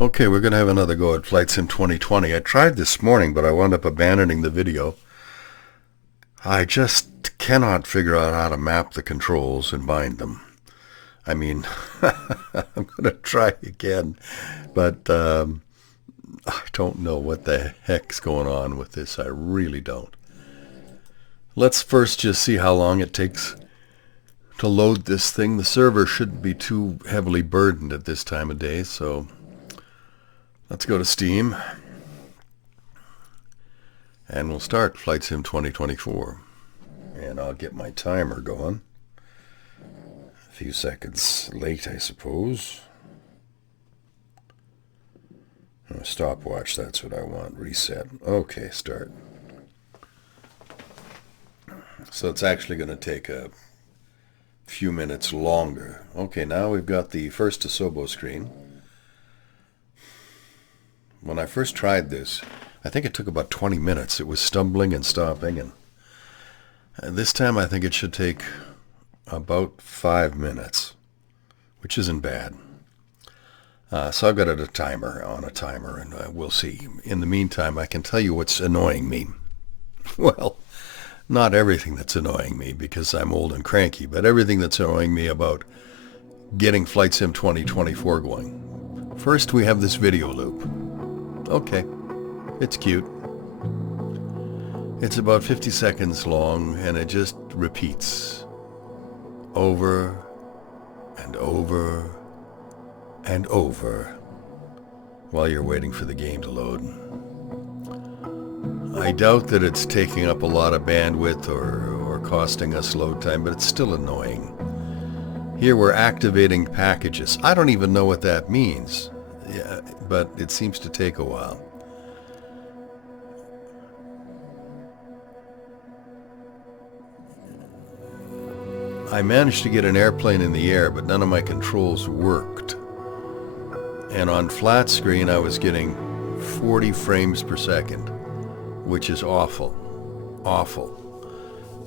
Okay, we're going to have another go at Flight Sim 2020. I tried this morning, but I wound up abandoning the video. I just cannot figure out how to map the controls and bind them. I mean, I'm going to try again, but I don't know what the heck's going on with this. I really don't. Let's first just see how long it takes to load this thing. The server shouldn't be too heavily burdened at this time of day, so let's go to Steam, and we'll start Flight Sim 2024. And I'll get my timer going. A few seconds late, I suppose. Stopwatch, that's what I want. Reset. Okay, start. So it's actually going to take a few minutes longer. Okay, now we've got the first Asobo screen. When I first tried this, I think it took about 20 minutes. It was stumbling and stopping, and this time I think it should take about 5 minutes, which isn't bad. So I've got it on a timer, and we'll see. In the meantime, I can tell you what's annoying me. Well, not everything that's annoying me because I'm old and cranky, but everything that's annoying me about getting Flight Sim 2024 going. First, we have this video loop. Okay, it's cute. It's about 50 seconds long, and it just repeats over and over and over while you're waiting for the game to load. I doubt that it's taking up a lot of bandwidth or costing us load time, but it's still annoying. Here we're activating packages. I don't even know what that means. Yeah, but it seems to take a while. I managed to get an airplane in the air, but none of my controls worked. And on flat screen, I was getting 40 frames per second, which is awful. Awful.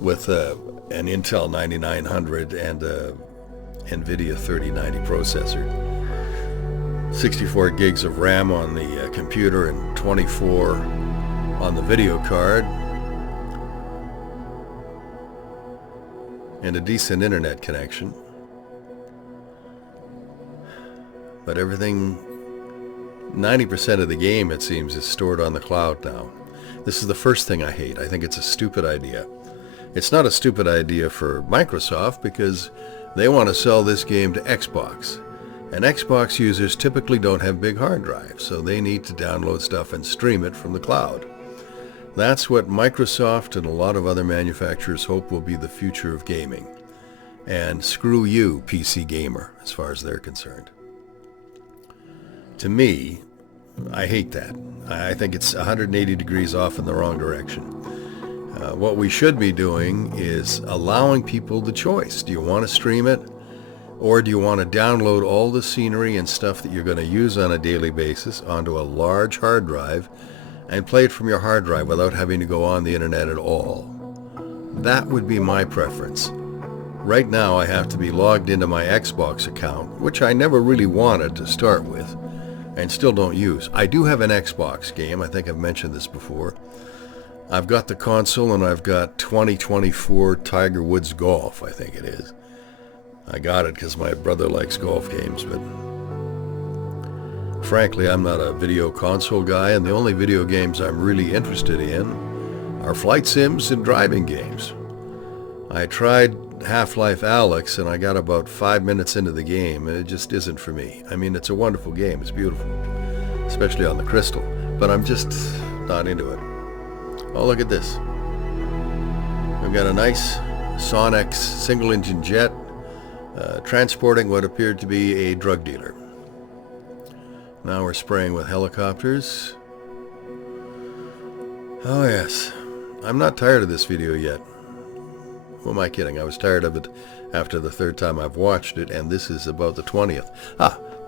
With an Intel 9900 and a NVIDIA 3090 processor. 64 gigs of RAM on the computer and 24 on the video card, and a decent internet connection. But everything, 90% of the game, it seems, is stored on the cloud now. This is the first thing I hate. I think it's a stupid idea. It's not a stupid idea for Microsoft because they want to sell this game to Xbox. And Xbox users typically don't have big hard drives, so they need to download stuff and stream it from the cloud. That's what Microsoft and a lot of other manufacturers hope will be the future of gaming. And screw you, PC gamer, as far as they're concerned. To me, I hate that. I think it's 180 degrees off in the wrong direction. What we should be doing is allowing people the choice. Do you want to stream it? Or do you want to download all the scenery and stuff that you're going to use on a daily basis onto a large hard drive and play it from your hard drive without having to go on the internet at all? That would be my preference. Right now I have to be logged into my Xbox account, which I never really wanted to start with and still don't use. I do have an Xbox game. I think I've mentioned this before. I've got the console, and I've got 2024 Tiger Woods Golf, I think it is. I got it because my brother likes golf games, but frankly, I'm not a video console guy, and the only video games I'm really interested in are flight sims and driving games. I tried Half-Life Alyx, and I got about 5 minutes into the game, and it just isn't for me. I mean, it's a wonderful game. It's beautiful, especially on the Crystal, but I'm just not into it. Oh, look at this. We've got a nice Sonex single-engine jet transporting what appeared to be a drug dealer. Now we're spraying with helicopters. Oh yes, I'm not tired of this video yet. Who am I kidding? I was tired of it after the third time I've watched it, and this is about the 20th.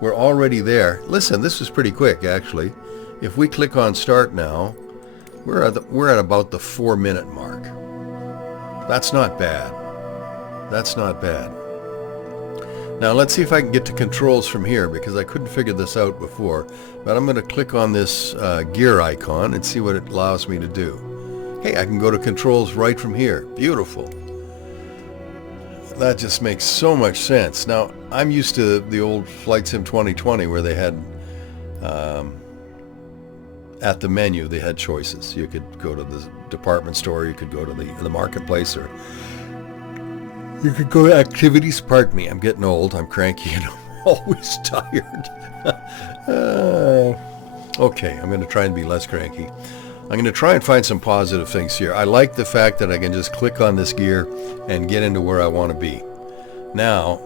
We're already there. Listen, this is pretty quick actually. If we click on start now, we're at about the 4-minute mark. That's not bad. That's not bad. Now let's see if I can get to controls from here, because I couldn't figure this out before. But I'm going to click on this gear icon and see what it allows me to do. Hey, I can go to controls right from here. Beautiful. That just makes so much sense. Now, I'm used to the old Flight Sim 2020 where they had, at the menu, they had choices. You could go to the department store, you could go to the marketplace, or you could go to activities. Pardon me, I'm getting old, I'm cranky, and I'm always tired. Okay, I'm going to try and be less cranky. I'm going to try and find some positive things here. I like the fact that I can just click on this gear and get into where I want to be. Now,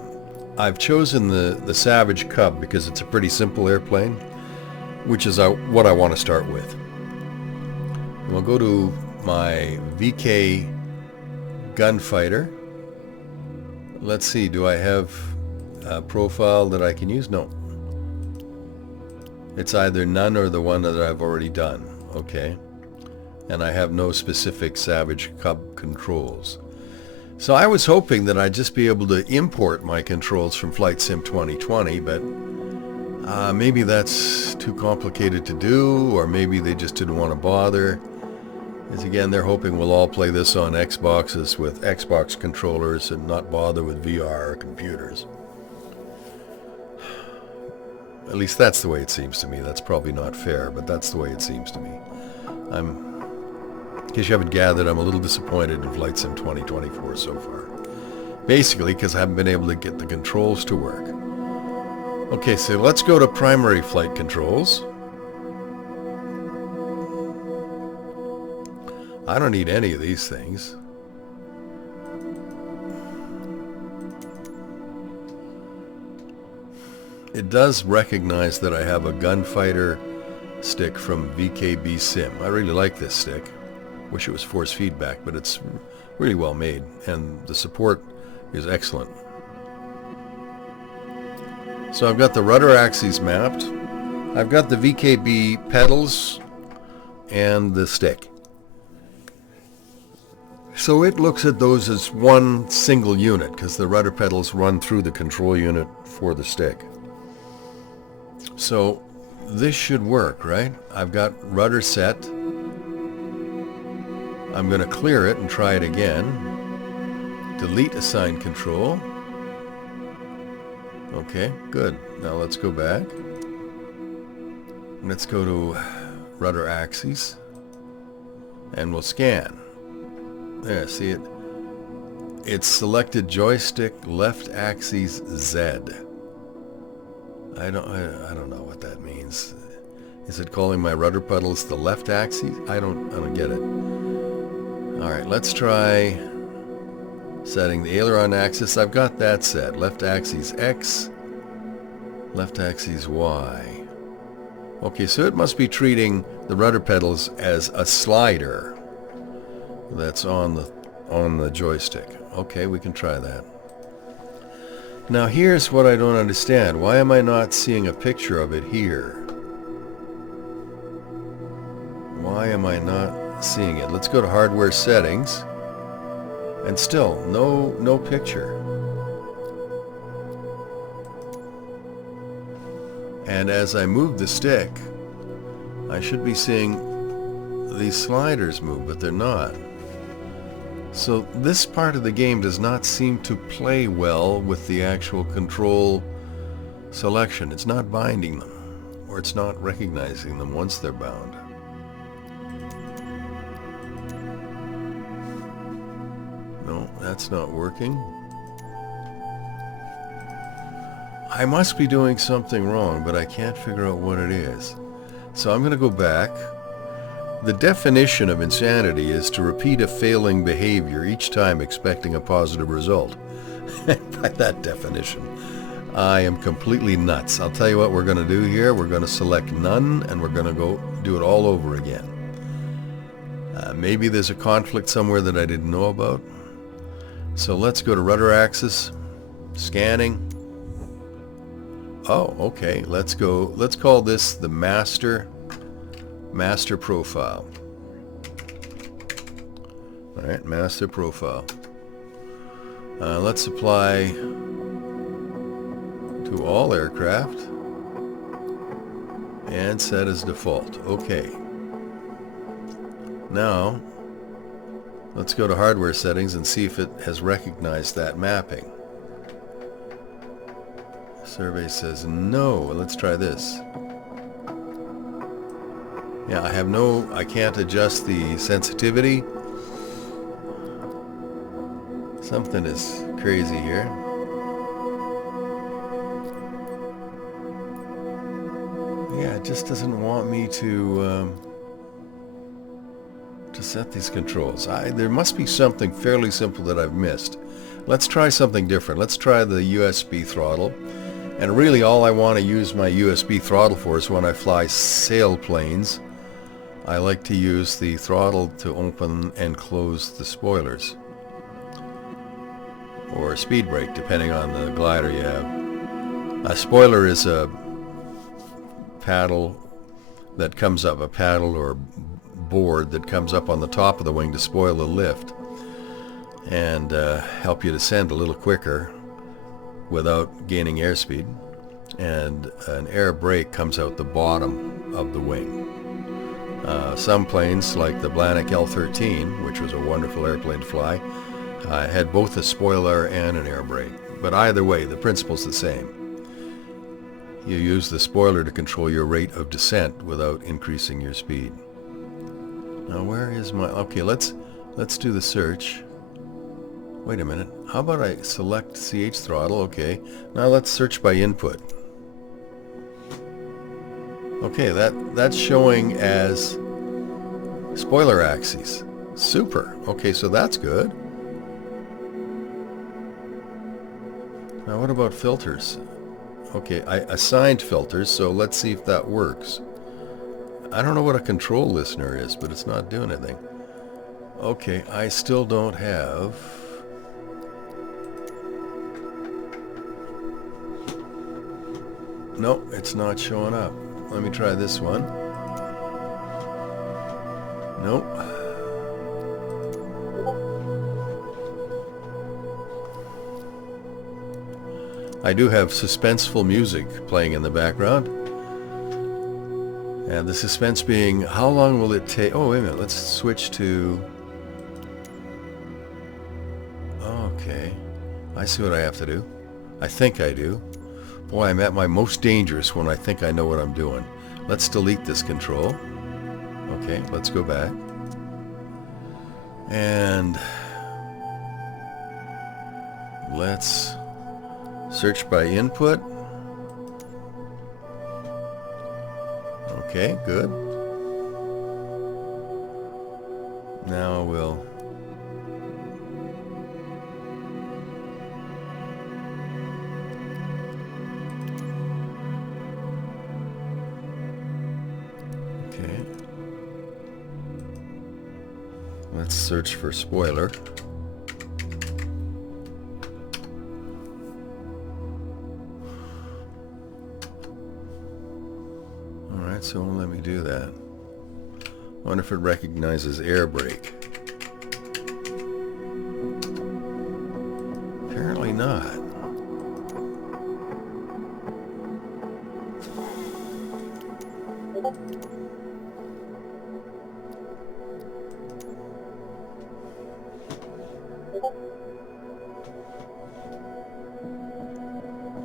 I've chosen the Savage Cub because it's a pretty simple airplane, which is what I want to start with. And we'll go to my VK Gunfighter. Let's see, do I have a profile that I can use? No. It's either none or the one that I've already done. Okay. And I have no specific Savage Cub controls. So I was hoping that I'd just be able to import my controls from Flight Sim 2020, but maybe that's too complicated to do, or maybe they just didn't want to bother. As again, they're hoping we'll all play this on Xboxes with Xbox controllers and not bother with VR or computers. At least that's the way it seems to me. That's probably not fair, but that's the way it seems to me. In case you haven't gathered, I'm a little disappointed in Flight Sim 2024 so far. Basically, because I haven't been able to get the controls to work. Okay, so let's go to primary flight controls. I don't need any of these things. It does recognize that I have a gunfighter stick from VKB Sim. I really like this stick. Wish it was force feedback, but it's really well made, and the support is excellent. So I've got the rudder axes mapped. I've got the VKB pedals and the stick. So it looks at those as one single unit, because the rudder pedals run through the control unit for the stick. So this should work, right? I've got rudder set. I'm going to clear it and try it again. Delete assigned control. Okay, good. Now let's go back. Let's go to rudder axes and we'll scan. There, see it? It's selected joystick left axis Z. I don't know what that means. Is it calling my rudder pedals the left axis? I don't get it. All right, let's try setting the aileron axis. I've got that set. Left axis X, left axis Y. Okay, so it must be treating the rudder pedals as a slider that's on the joystick. Okay, we can try that. Now here's what I don't understand. Why am I not seeing a picture of it here? Why am I not seeing it? Let's go to hardware settings, and still no picture. And as I move the stick, I should be seeing these sliders move, but they're not. So this part of the game does not seem to play well with the actual control selection. It's not binding them, or it's not recognizing them once they're bound. No, that's not working. I must be doing something wrong, but I can't figure out what it is. So I'm going to go back. The definition of insanity is to repeat a failing behavior each time expecting a positive result. By that definition, I am completely nuts. I'll tell you what we're going to do here. We're going to select none, and we're going to go do it all over again. Maybe there's a conflict somewhere that I didn't know about. So let's go to rudder axis, scanning. Oh, okay. Let's go. Let's call this the master profile. All right, master profile. Let's apply to all aircraft and set as default. Okay. Now, let's go to hardware settings and see if it has recognized that mapping. Survey says no. Let's try this. Yeah, I can't adjust the sensitivity. Something is crazy here. Yeah, it just doesn't want me to set these controls. There must be something fairly simple that I've missed. Let's try something different. Let's try the USB throttle. And really all I want to use my USB throttle for is when I fly sailplanes. I like to use the throttle to open and close the spoilers. Or speed brake, depending on the glider you have. A spoiler is a paddle that comes up, a paddle or board that comes up on the top of the wing to spoil the lift and help you descend a little quicker without gaining airspeed. And an air brake comes out the bottom of the wing. Some planes, like the Blanik L-13, which was a wonderful airplane to fly, had both a spoiler and an air brake. But either way, the principle's the same. You use the spoiler to control your rate of descent without increasing your speed. Now where is my... Okay, let's do the search. Wait a minute. How about I select CH throttle? Okay. Now let's search by input. Okay, that's showing as spoiler axes. Super. Okay, so that's good. Now what about filters? Okay, I assigned filters, so let's see if that works. I don't know what a control listener is, but it's not doing anything. Okay, I still don't have... No, it's not showing up. Let me try this one. Nope. I do have suspenseful music playing in the background. And the suspense being, how long will it take? Oh, wait a minute. Let's switch to... Okay. I see what I have to do. I think I do. Boy, I'm at my most dangerous when I think I know what I'm doing. Let's delete this control. Okay, let's go back. And let's search by input. Okay, good. Now we'll... Okay. Let's search for spoiler. Alright, so it won't let me do that. I wonder if it recognizes air brake. Apparently not.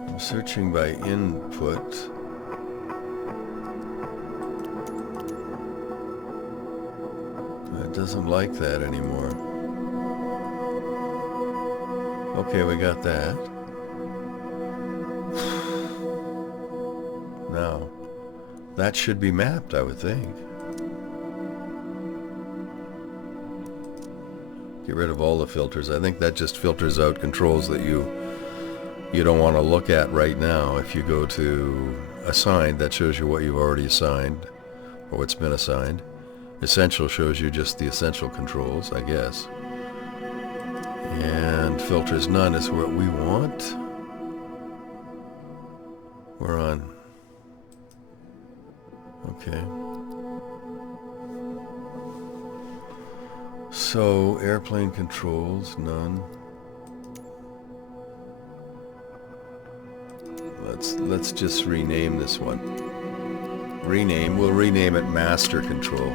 I'm searching by input. It doesn't like that anymore. Okay, we got that. Now, that should be mapped, I would think. Get rid of all the filters. I think that just filters out controls that you don't want to look at right now. If you go to assigned, that shows you what you've already assigned or what's been assigned. Essential shows you just the essential controls, I guess. And filters none is what we want. We're on. Okay. So airplane controls, none. Let's let's just rename this one. We'll rename it Master Control.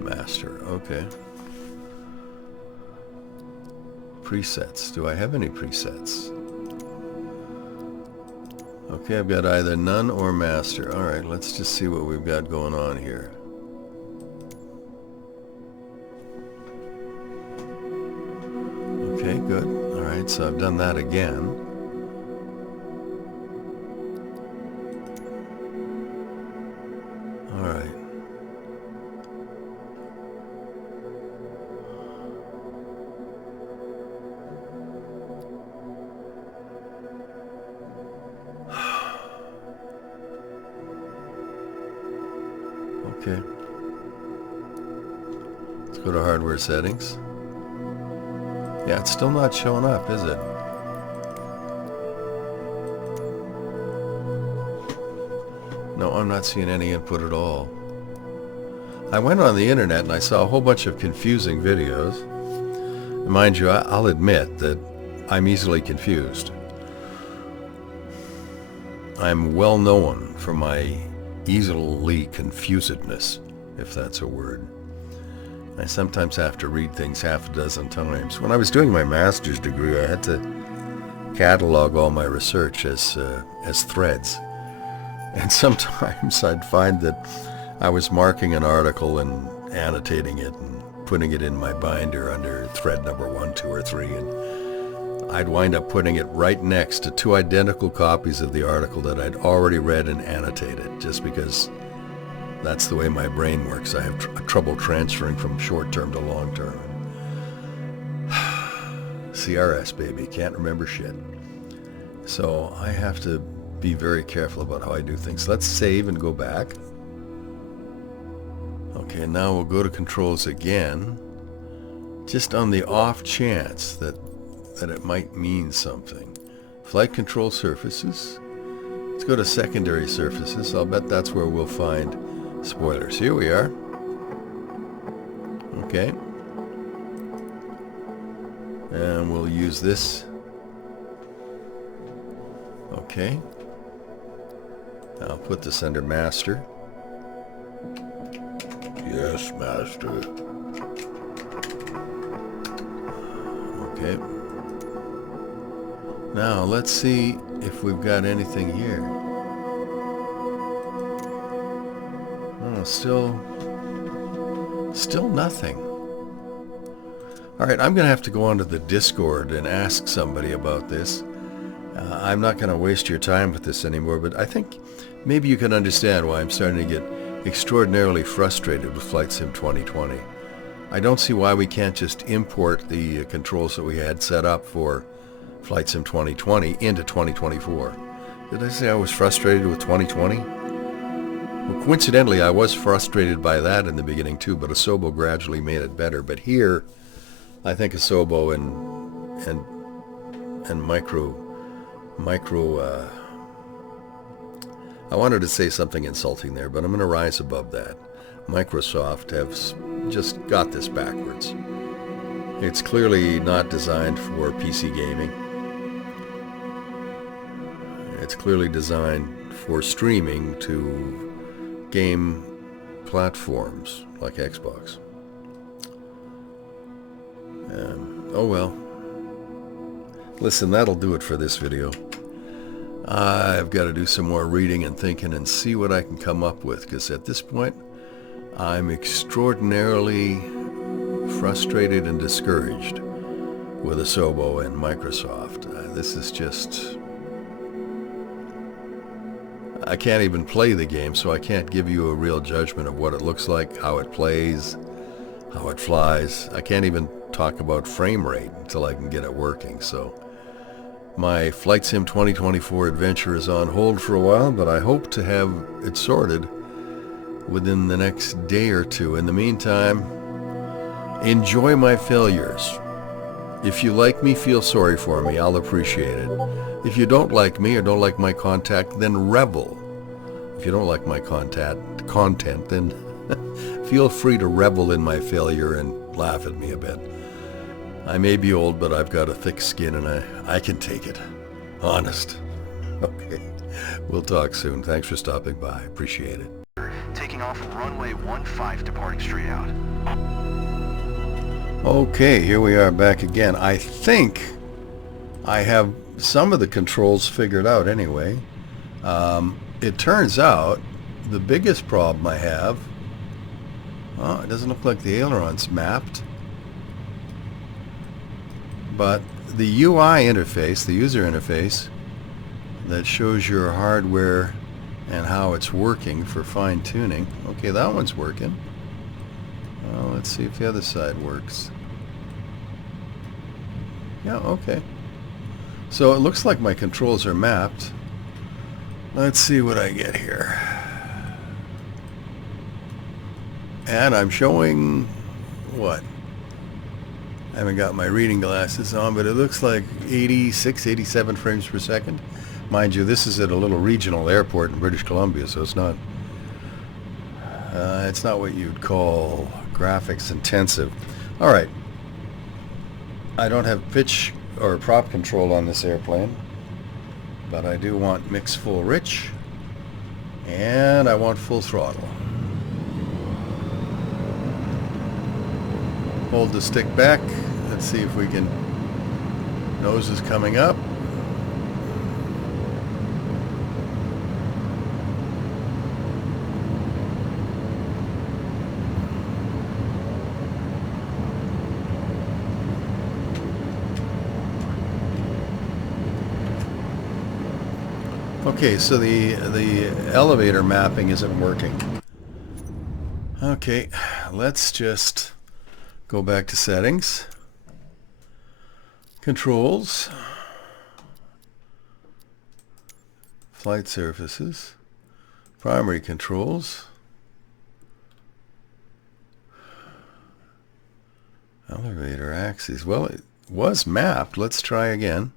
Master, okay. Presets. Do I have any presets? Okay, I've got either none or master. Alright, let's just see what we've got going on here. Okay, good. Alright, so I've done that again. Alright. Okay. Let's go to hardware settings. Yeah, it's still not showing up, is it? No, I'm not seeing any input at all. I went on the internet and I saw a whole bunch of confusing videos. Mind you, I'll admit that I'm easily confused. I'm well known for my easily confusedness, if that's a word. I sometimes have to read things half a dozen times. When I was doing my master's degree, I had to catalog all my research as threads. And sometimes I'd find that I was marking an article and annotating it and putting it in my binder under thread number 1, 2, or 3, and I'd wind up putting it right next to 2 identical copies of the article that I'd already read and annotated, just because that's the way my brain works. I have trouble transferring from short-term to long-term. CRS, baby, can't remember shit. So I have to be very careful about how I do things. Let's save and go back. Okay, now we'll go to controls again, just on the off chance that it might mean something. Flight control surfaces. Let's go to secondary surfaces. I'll bet that's where we'll find spoilers. Here we are. Okay. And we'll use this. Okay. I'll put this under master. Yes, master. Okay. Now let's see if we've got anything here. Oh, still nothing. All right, I'm going to have to go onto the Discord and ask somebody about this. I'm not going to waste your time with this anymore, but I think maybe you can understand why I'm starting to get extraordinarily frustrated with Flight Sim 2020. I don't see why we can't just import the controls that we had set up for Flight Sim 2020 into 2024. Did I say I was frustrated with 2020? Well, coincidentally, I was frustrated by that in the beginning too, but Asobo gradually made it better. But here, I think Asobo and micro. I wanted to say something insulting there, but I'm going to rise above that. Microsoft have just got this backwards. It's clearly not designed for PC gaming. It's clearly designed for streaming to game platforms like Xbox. Oh well. Listen, that'll do it for this video. I've got to do some more reading and thinking and see what I can come up with, because at this point I'm extraordinarily frustrated and discouraged with Asobo and Microsoft. This is just... I can't even play the game, so I can't give you a real judgment of what it looks like, how it plays, how it flies. I can't even talk about frame rate until I can get it working, so... My Flight Sim 2024 adventure is on hold for a while, but I hope to have it sorted within the next day or two. In the meantime, enjoy my failures. If you like me, feel sorry for me. I'll appreciate it. If you don't like me or don't like my content, then revel. If you don't like my content, then feel free to revel in my failure and laugh at me a bit. I may be old, but I've got a thick skin and I can take it. Honest. Okay. We'll talk soon. Thanks for stopping by. Appreciate it. Taking off runway 15, departing straight out. Okay, here we are back again. I think I have some of the controls figured out anyway. It turns out the biggest problem I have, it doesn't look like the aileron's mapped, but the UI interface, the user interface that shows your hardware and how it's working for fine-tuning. Okay, that one's working. Well, let's see if the other side works. Yeah, okay. So it looks like my controls are mapped. Let's see what I get here. And I'm showing what? I haven't got my reading glasses on, but it looks like 86, 87 frames per second. Mind you, this is at a little regional airport in British Columbia, so it's not what you'd call graphics intensive. All right. I don't have pitch or prop control on this airplane, but I do want mix full rich, and I want full throttle. Hold the stick back. Let's see if we can. Nose is coming up. Okay, so the elevator mapping isn't working. Okay, let's just go back to settings, controls, flight surfaces, primary controls, elevator axes. Well, it was mapped. Let's try again.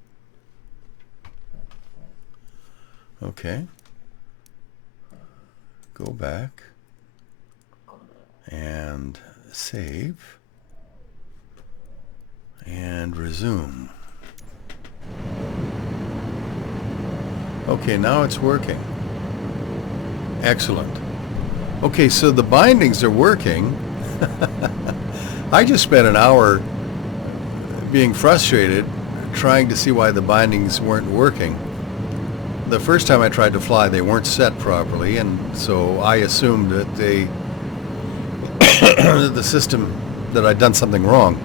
Okay, go back and save and resume. Okay, now it's working. Excellent. Okay, so the bindings are working. I just spent an hour being frustrated trying to see why the bindings weren't working. The first time I tried to fly, they weren't set properly, and so I assumed that the system, that I'd done something wrong.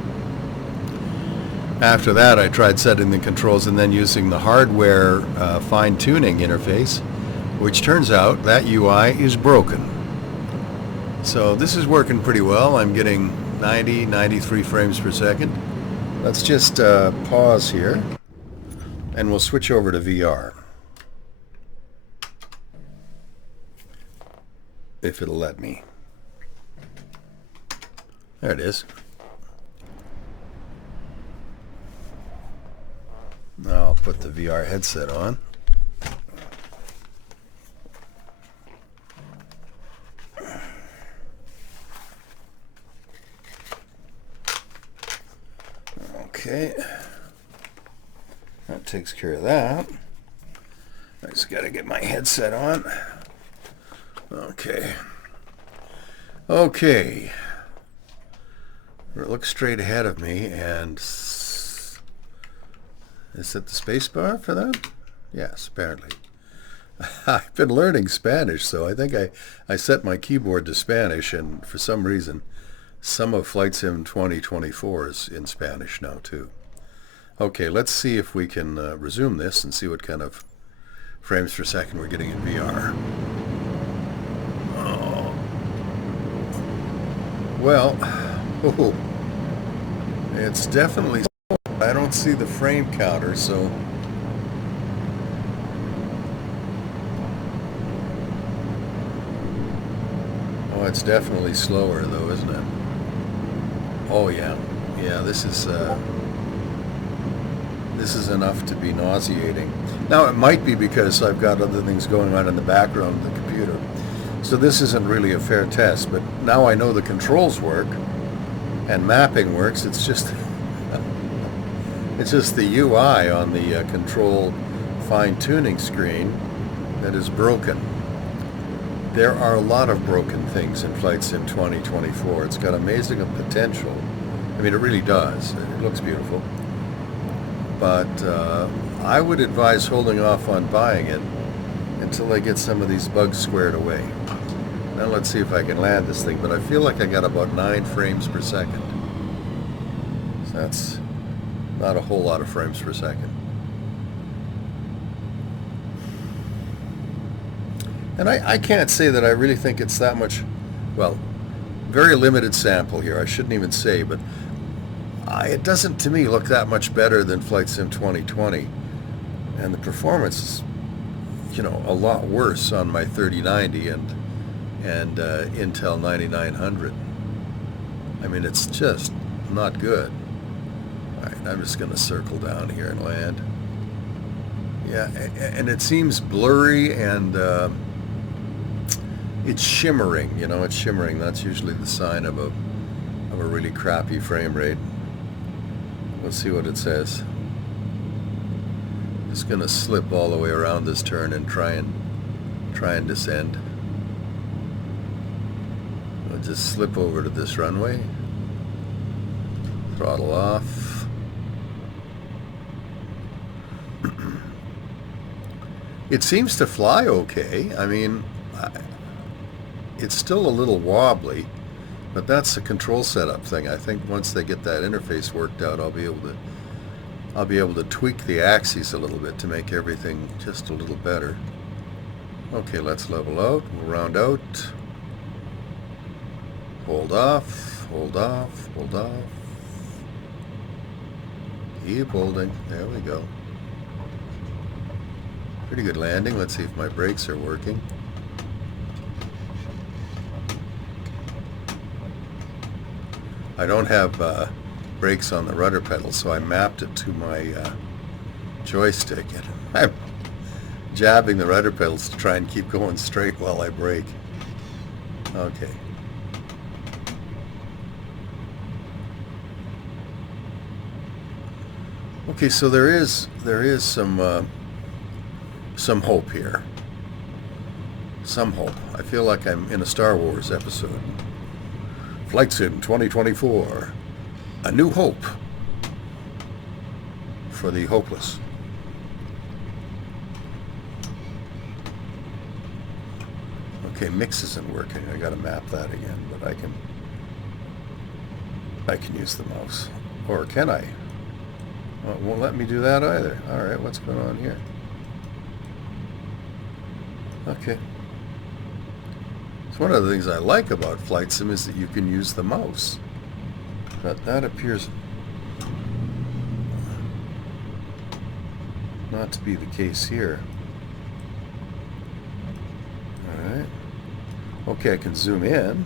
After that, I tried setting the controls and then using the hardware fine-tuning interface, which turns out that UI is broken. So this is working pretty well. I'm getting 90, 93 frames per second. Let's just pause here, and we'll switch over to VR. If it'll let me. There it is. Now I'll put the VR headset on. Okay. That takes care of that. I just got to get my headset on. Okay. Okay. Look straight ahead of me, and is it the space bar for that? Yes, apparently. I've been learning Spanish, so I think I set my keyboard to Spanish, and for some reason, some of Flightsim 2024 is in Spanish now too. Okay, let's see if we can resume this and see what kind of frames per second we're getting in VR. Well, it's definitely slow. I don't see the frame counter, so it's definitely slower though, isn't it? Oh yeah, this is enough to be nauseating. Now it might be because I've got other things going on in the background of the computer. So this isn't really a fair test, but now I know the controls work and mapping works. It's just It's just the UI on the control fine-tuning screen that is broken. There are a lot of broken things in Flight Sim 2024. It's got amazing potential. I mean, it really does. It looks beautiful. But I would advise holding off on buying it until I get some of these bugs squared away. Now let's see if I can land this thing, but I feel like I got about 9 frames per second. So that's not a whole lot of frames per second. And I can't say that I really think it's that much, well, very limited sample here, I shouldn't even say, but it doesn't to me look that much better than Flight Sim 2020. And the performance is, you know, a lot worse on my 3090 and Intel 9900. I mean, it's just not good. Alright, I'm just going to circle down here and land. Yeah, and it seems blurry and it's shimmering, you know, it's shimmering. That's usually the sign of a really crappy frame rate. Let's see what it says. Just going to slip all the way around this turn and try and descend. I'll just slip over to this runway. Throttle off. It seems to fly okay. I mean, it's still a little wobbly, but that's a control setup thing. I think once they get that interface worked out, I'll be able to tweak the axes a little bit to make everything just a little better. Okay, let's level out. We'll round out. Hold off, hold off, hold off. Keep holding. There we go. Pretty good landing. Let's see if my brakes are working. I don't have brakes on the rudder pedal, so I mapped it to my joystick, and I'm jabbing the rudder pedals to try and keep going straight while I brake. Okay. Okay, so there is some hope here. Some hope. I feel like I'm in a Star Wars episode. Flight Sim 2024. A new hope for the hopeless. Okay, mix isn't working. I gotta map that again, but I can use the mouse. Or can I? Well, it won't let me do that either. Alright, what's going on here? Okay. So one of the things I like about Flight Sim is that you can use the mouse. But that appears not to be the case here. Alright. Okay, I can zoom in.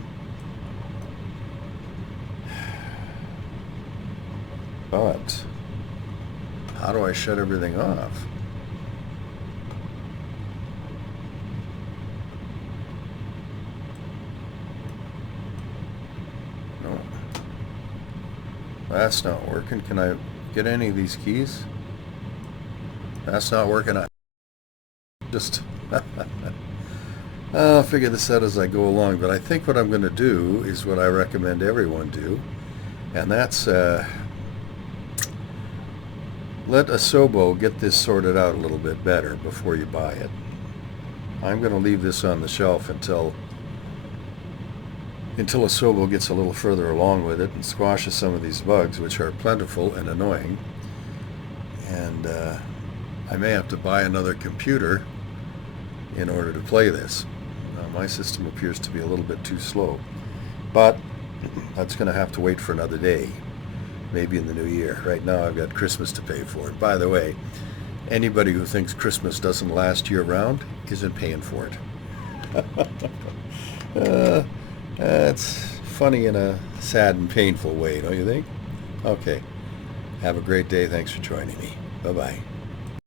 But how do I shut everything off? No. That's not working. Can I get any of these keys? That's not working. I just I'll figure this out as I go along, but I think what I'm going to do is what I recommend everyone do, and that's let Asobo get this sorted out a little bit better before you buy it. I'm going to leave this on the shelf until Asobo gets a little further along with it and squashes some of these bugs, which are plentiful and annoying. And I may have to buy another computer in order to play this. My system appears to be a little bit too slow, but that's going to have to wait for another day, maybe in the new year. Right now I've got Christmas to pay for. And by the way, anybody who thinks Christmas doesn't last year-round isn't paying for it. That's funny in a sad and painful way, don't you think? Okay. Have a great day. Thanks for joining me. Bye-bye.